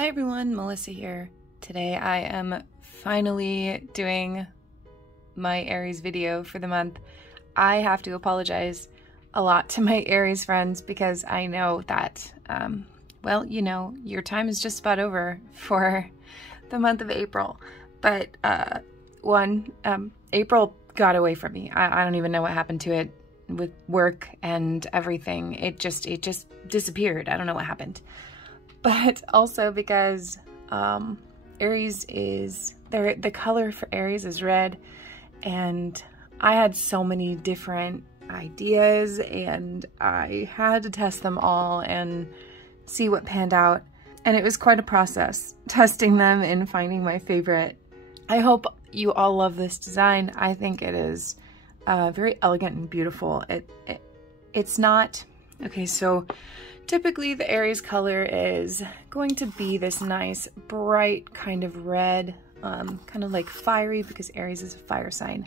Hi everyone, Melissa here. Today I am finally doing my Aries video for the month. I have to apologize a lot to my Aries friends because I know that, well, you know, your time is just about over for the month of April. But April got away from me. I don't even know what happened to it with work and everything. It just disappeared. I don't know what happened. But also because Aries is, the color for Aries is red, and I had so many different ideas and I had to test them all and see what panned out. And it was quite a process testing them and finding my favorite. I hope you all love this design. I think it is very elegant and beautiful. It's not, okay, so typically the Aries color is going to be this nice bright kind of red, kind of like fiery, because Aries is a fire sign.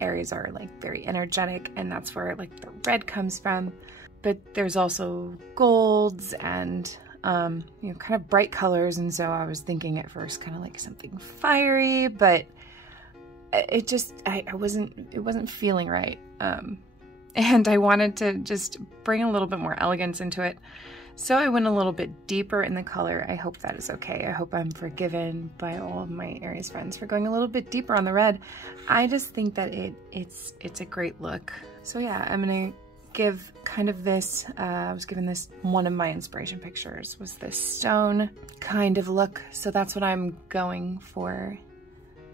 Aries are like very energetic, and that's where like the red comes from. But there's also golds and you know, kind of bright colors, and so I was thinking at first kind of like something fiery, but it wasn't feeling right. And I wanted to just bring a little bit more elegance into it. So I went a little bit deeper in the color. I hope that is okay. I hope I'm forgiven by all of my Aries friends for going a little bit deeper on the red. I just think that it's a great look. So yeah, I'm gonna give kind of this, I was given this, one of my inspiration pictures was this stone kind of look. So that's what I'm going for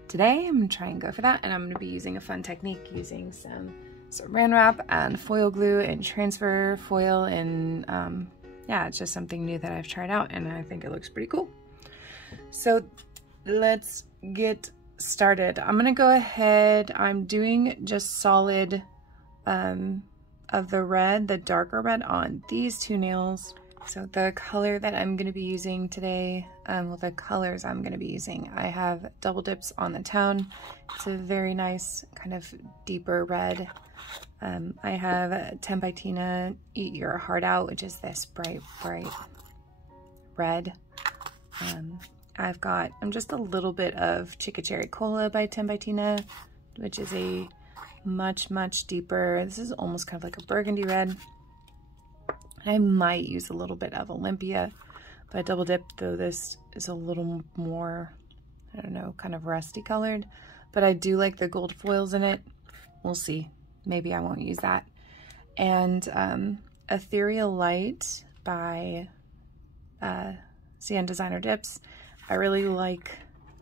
today. I'm gonna try and go for that. And I'm gonna be using a fun technique using some saran wrap and foil glue and transfer foil, and yeah, it's just something new that I've tried out and I think it looks pretty cool. So let's get started. I'm gonna go ahead, I'm doing just solid of the red, the darker red on these two nails. So the color that I'm going to be using today, well, the colors I'm going to be using, I have Double Dipp'd on the Town. It's a very nice kind of deeper red. I have 10 by Tina Eat Your Heart Out, which is this bright red. I've got just a little bit of Chica Cherry Cola by 10 by Tina, which is a much deeper, this is almost kind of like a burgundy red. I might use a little bit of Olympia by Double Dipp'd, though this is a little more, I don't know, kind of rusty colored, but I do like the gold foils in it. We'll see. Maybe I won't use that. And Ethereal Light by CN Designer Dips. I really like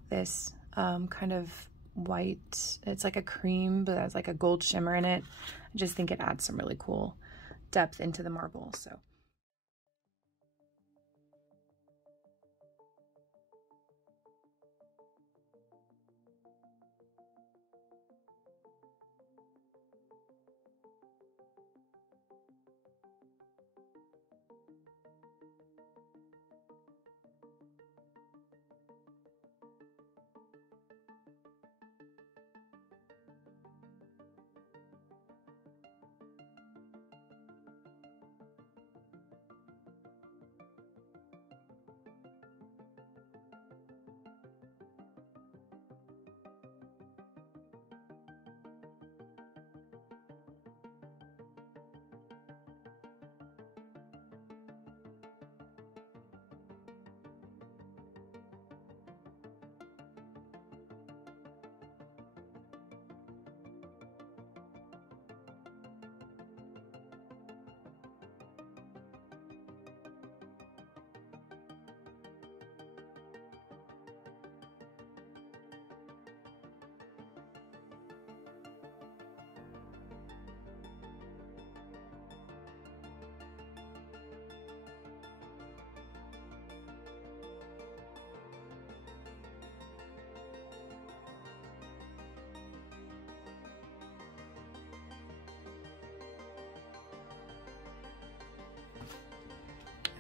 this kind of white, it's like a cream, but has like a gold shimmer in it. I just think it adds some really cool depth into the marble. So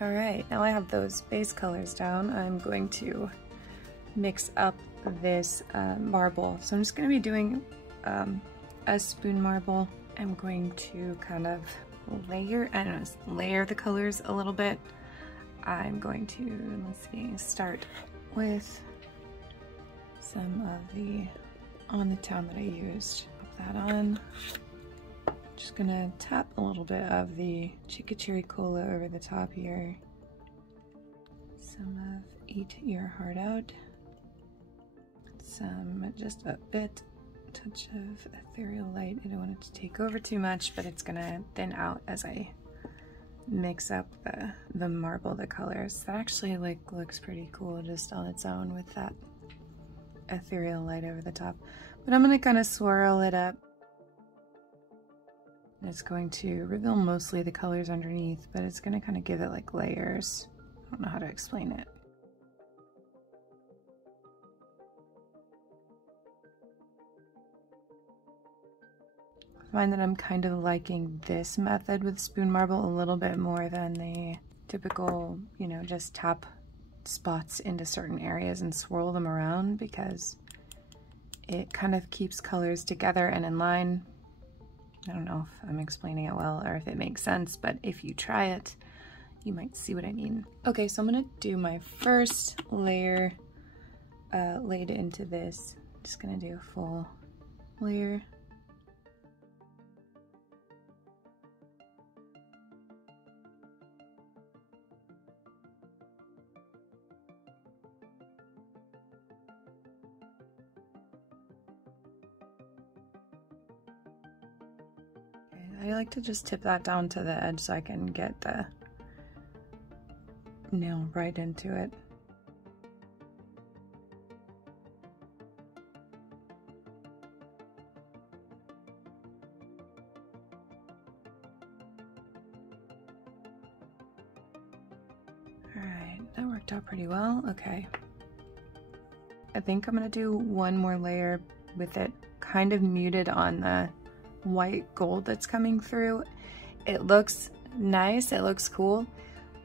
all right, now I have those base colors down. I'm going to mix up this marble. So I'm just going to be doing a spoon marble. I'm going to kind of layer, I don't know, layer the colors a little bit. I'm going to, let's see, start with some of the On the Town that I used. Put that on. Just gonna tap a little bit of the Chica Cherry Cola over the top here. Some of Eat Your Heart Out. Some, just a bit, touch of Ethereal Light. I don't want it to take over too much, but it's gonna thin out as I mix up the marble, the colors. That actually looks pretty cool just on its own with that ethereal light over the top. But I'm gonna kind of swirl it up. It's going to reveal mostly the colors underneath, but it's gonna kind of give it like layers. I don't know how to explain it. I find that I'm kind of liking this method with spoon marble a little bit more than the typical, you know, just tap spots into certain areas and swirl them around, because it kind of keeps colors together and in line. I don't know if I'm explaining it well or if it makes sense, but if you try it, you might see what I mean. Okay, so I'm gonna do my first layer laid into this. Just gonna do a full layer. I like to just tip that down to the edge so I can get the nail right into it. Alright, that worked out pretty well. Okay. I think I'm gonna do one more layer with it kind of muted on the white gold that's coming through. It looks nice, it looks cool,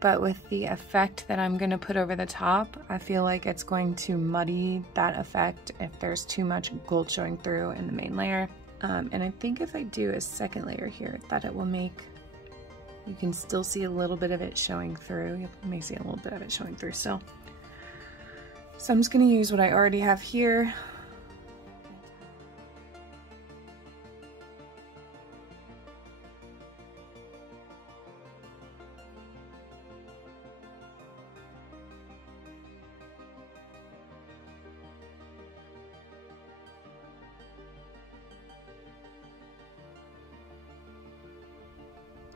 but with the effect that I'm gonna put over the top, I feel like it's going to muddy that effect if there's too much gold showing through in the main layer. And I think if I do a second layer here, that it will make, you can still see a little bit of it showing through. You may see a little bit of it showing through still. So I'm just gonna use what I already have here.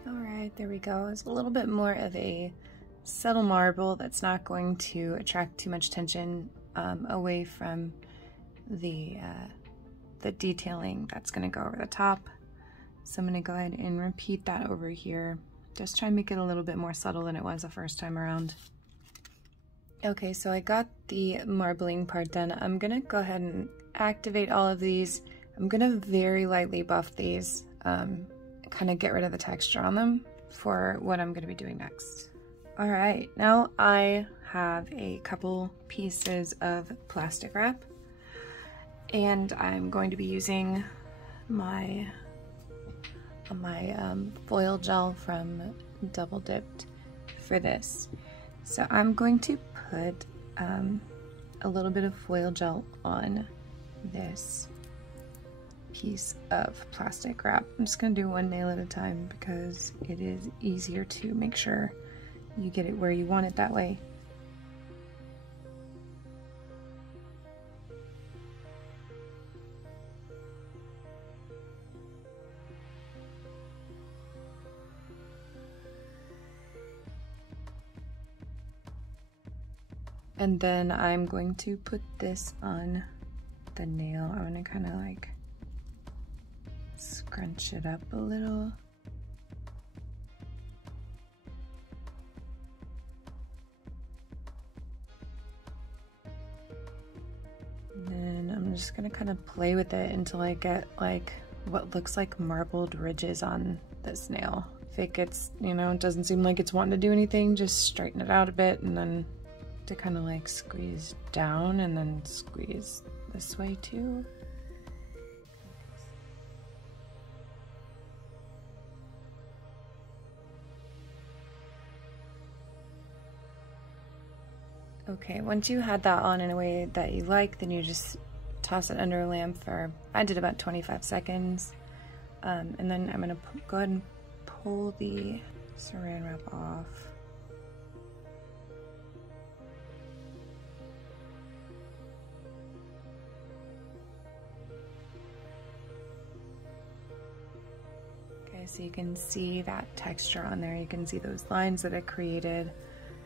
Alright, there we go. It's a little bit more of a subtle marble that's not going to attract too much attention away from the detailing that's going to go over the top. So I'm going to go ahead and repeat that over here. Just try and make it a little bit more subtle than it was the first time around. Okay, so I got the marbling part done. I'm going to go ahead and activate all of these. I'm going to very lightly buff these. Kind of get rid of the texture on them for what I'm going to be doing next. All right, now I have a couple pieces of plastic wrap, and I'm going to be using my foil gel from Dipp'd for this. So I'm going to put a little bit of foil gel on this piece of plastic wrap. I'm just going to do one nail at a time because it is easier to make sure you get it where you want it that way. And then I'm going to put this on the nail. I'm going to kind of like scrunch it up a little. And then I'm just gonna kind of play with it until I get like what looks like marbled ridges on this nail. If it gets, you know, it doesn't seem like it's wanting to do anything, just straighten it out a bit, and then to kind of like squeeze down and then squeeze this way too. Okay, once you had that on in a way that you like, then you just toss it under a lamp for, I did about 25 seconds. And then I'm gonna go ahead and pull the saran wrap off. Okay, so you can see that texture on there. You can see those lines that I created.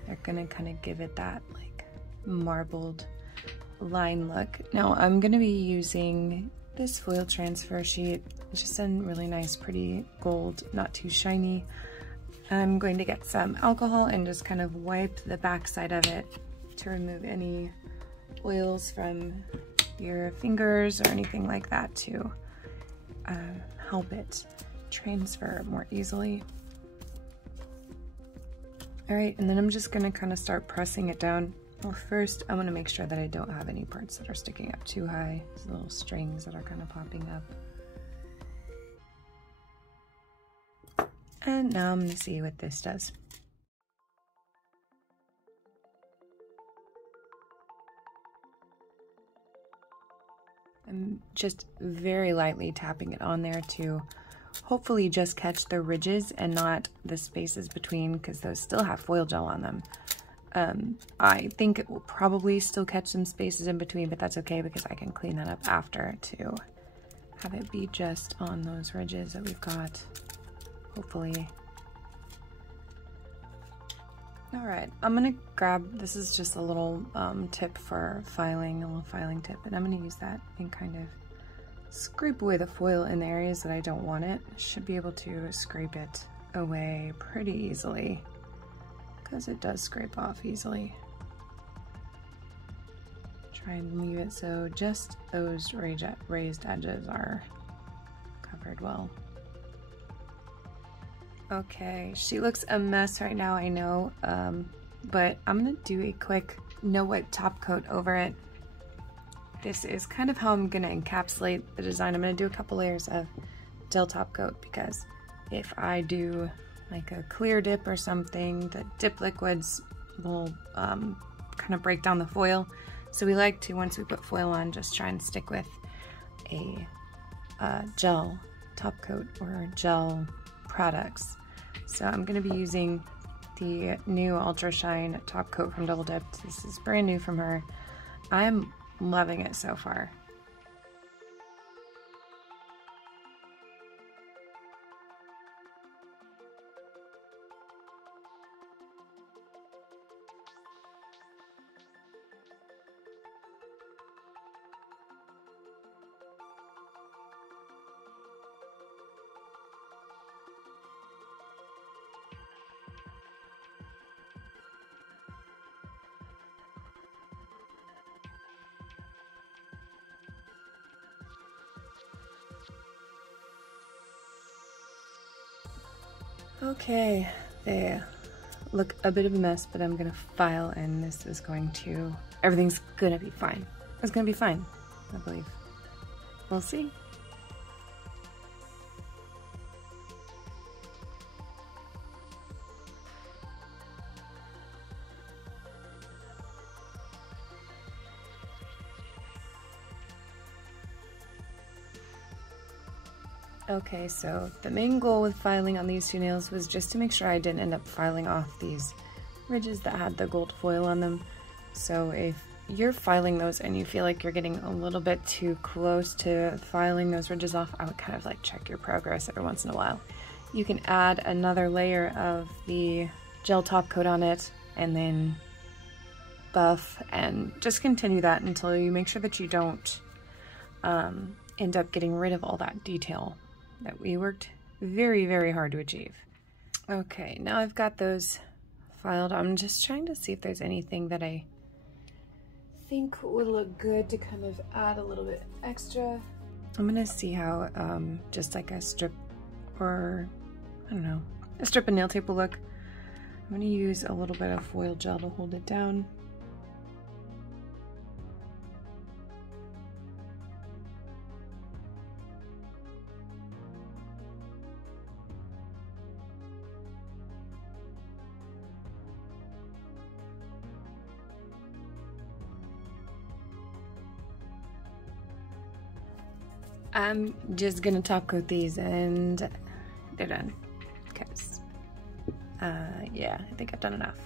They're gonna kind of give it that like marbled line look. Now I'm gonna be using this foil transfer sheet. It's just a really nice, pretty gold, not too shiny. I'm going to get some alcohol and just kind of wipe the back side of it to remove any oils from your fingers or anything like that to help it transfer more easily. All right, and then I'm just gonna kind of start pressing it down. Well, first I'm gonna make sure that I don't have any parts that are sticking up too high. These little strings that are kind of popping up. And now I'm gonna see what this does. I'm just very lightly tapping it on there to hopefully just catch the ridges and not the spaces between, because those still have foil gel on them. I think it will probably still catch some spaces in between, but that's okay because I can clean that up after to have it be just on those ridges that we've got, hopefully. All right, I'm gonna grab, this is just a little tip for filing, a little filing tip, and I'm gonna use that and kind of scrape away the foil in the areas that I don't want it. Should be able to scrape it away pretty easily because it does scrape off easily. Try and leave it so just those raised edges are covered well. Okay, she looks a mess right now, I know, but I'm gonna do a quick no wipe top coat over it. This is kind of how I'm gonna encapsulate the design. I'm gonna do a couple layers of gel top coat because if I do like a clear dip or something, the dip liquids will kind of break down the foil. So we like to, once we put foil on, just try and stick with a gel top coat or gel products. So I'm gonna be using the new Ultra Shine top coat from Dipp'd. This is brand new from her. I'm loving it so far. Okay, they look a bit of a mess, but I'm gonna file and this is going to, everything's gonna be fine. It's gonna be fine, I believe. We'll see. Okay, so the main goal with filing on these two nails was just to make sure I didn't end up filing off these ridges that had the gold foil on them. So if you're filing those and you feel like you're getting a little bit too close to filing those ridges off, I would kind of like check your progress every once in a while. You can add another layer of the gel top coat on it and then buff and just continue that until you make sure that you don't end up getting rid of all that detail that we worked very, very hard to achieve. Okay, now I've got those filed. I'm just trying to see if there's anything that I think would look good to kind of add a little bit extra. I'm gonna see how just like a strip or, I don't know, a strip of nail tape will look. I'm gonna use a little bit of foil gel to hold it down. I'm just gonna top coat these and they're done. Because, yeah, I think I've done enough.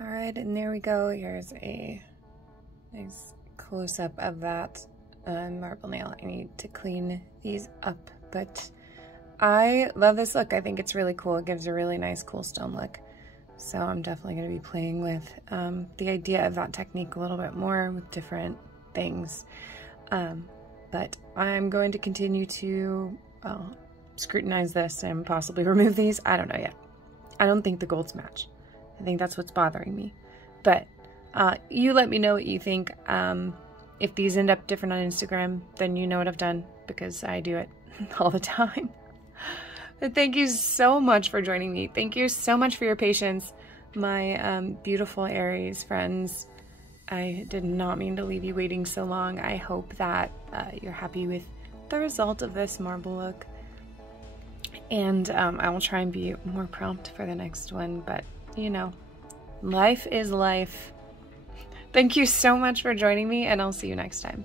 All right, and there we go. Here's a nice close-up of that marble nail. I need to clean these up, but I love this look. I think it's really cool. It gives a really nice cool stone look. So I'm definitely going to be playing with the idea of that technique a little bit more with different things. But I'm going to continue to scrutinize this and possibly remove these. I don't know yet. I don't think the golds match. I think that's what's bothering me. But you let me know what you think. If these end up different on Instagram, then you know what I've done, because I do it all the time. But thank you so much for joining me. Thank you so much for your patience, my beautiful Aries friends. I did not mean to leave you waiting so long. I hope that you're happy with the result of this marble look. And I will try and be more prompt for the next one, but you know, life is life. Thank you so much for joining me, and I'll see you next time.